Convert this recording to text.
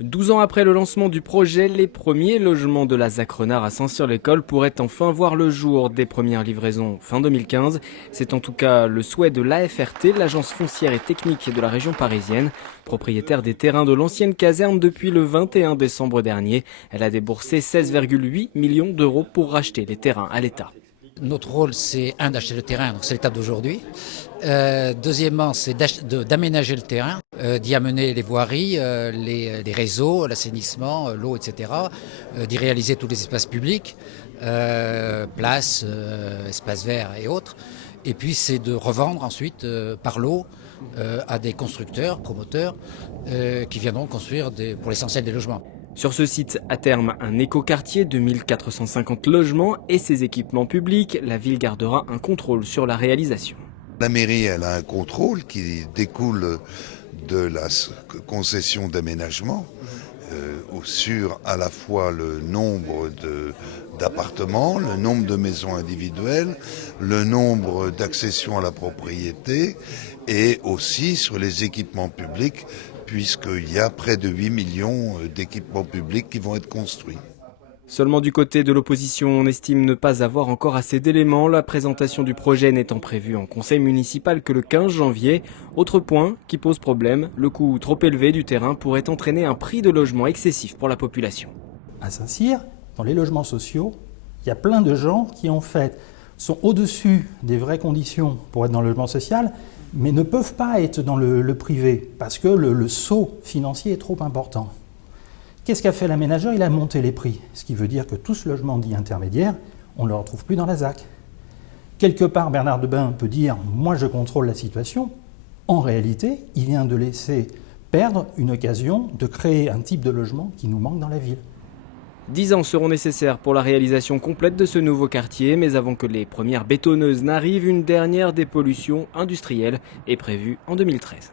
12 ans après le lancement du projet, les premiers logements de la ZAC Renard à Saint-Cyr-l'École pourraient enfin voir le jour des premières livraisons fin 2015. C'est en tout cas le souhait de l'AFRT, l'agence foncière et technique de la région parisienne. Propriétaire des terrains de l'ancienne caserne depuis le 21 décembre dernier, elle a déboursé 16,8 millions d'euros pour racheter les terrains à l'État. Notre rôle, c'est d'acheter le terrain, donc c'est l'étape d'aujourd'hui. Deuxièmement, c'est d'aménager le terrain, d'y amener les voiries, les réseaux, l'assainissement, l'eau, etc. D'y réaliser tous les espaces publics, places, espaces verts et autres. Et puis c'est de revendre ensuite par lot à des constructeurs, promoteurs, qui viendront construire pour l'essentiel des logements. Sur ce site, à terme, un écoquartier de 1450 logements et ses équipements publics, la ville gardera un contrôle sur la réalisation. La mairie, elle a un contrôle qui découle de la concession d'aménagement sur à la fois le nombre d'appartements, le nombre de maisons individuelles, le nombre d'accessions à la propriété et aussi sur les équipements publics, puisqu'il y a près de 8 millions d'équipements publics qui vont être construits. Seulement du côté de l'opposition, on estime ne pas avoir encore assez d'éléments, la présentation du projet n'étant prévue en conseil municipal que le 15 janvier. Autre point qui pose problème, le coût trop élevé du terrain pourrait entraîner un prix de logement excessif pour la population. À Saint-Cyr, dans les logements sociaux, il y a plein de gens qui en fait sont au-dessus des vraies conditions pour être dans le logement social, mais ne peuvent pas être dans le privé parce que le saut financier est trop important. Qu'est-ce qu'a fait l'aménageur? Il a monté les prix, ce qui veut dire que tout ce logement dit intermédiaire, on ne le retrouve plus dans la ZAC. Quelque part, Bernard Debain peut dire « moi je contrôle la situation ». En réalité, il vient de laisser perdre une occasion de créer un type de logement qui nous manque dans la ville. 10 ans seront nécessaires pour la réalisation complète de ce nouveau quartier, mais avant que les premières bétonneuses n'arrivent, une dernière dépollution industrielle est prévue en 2013.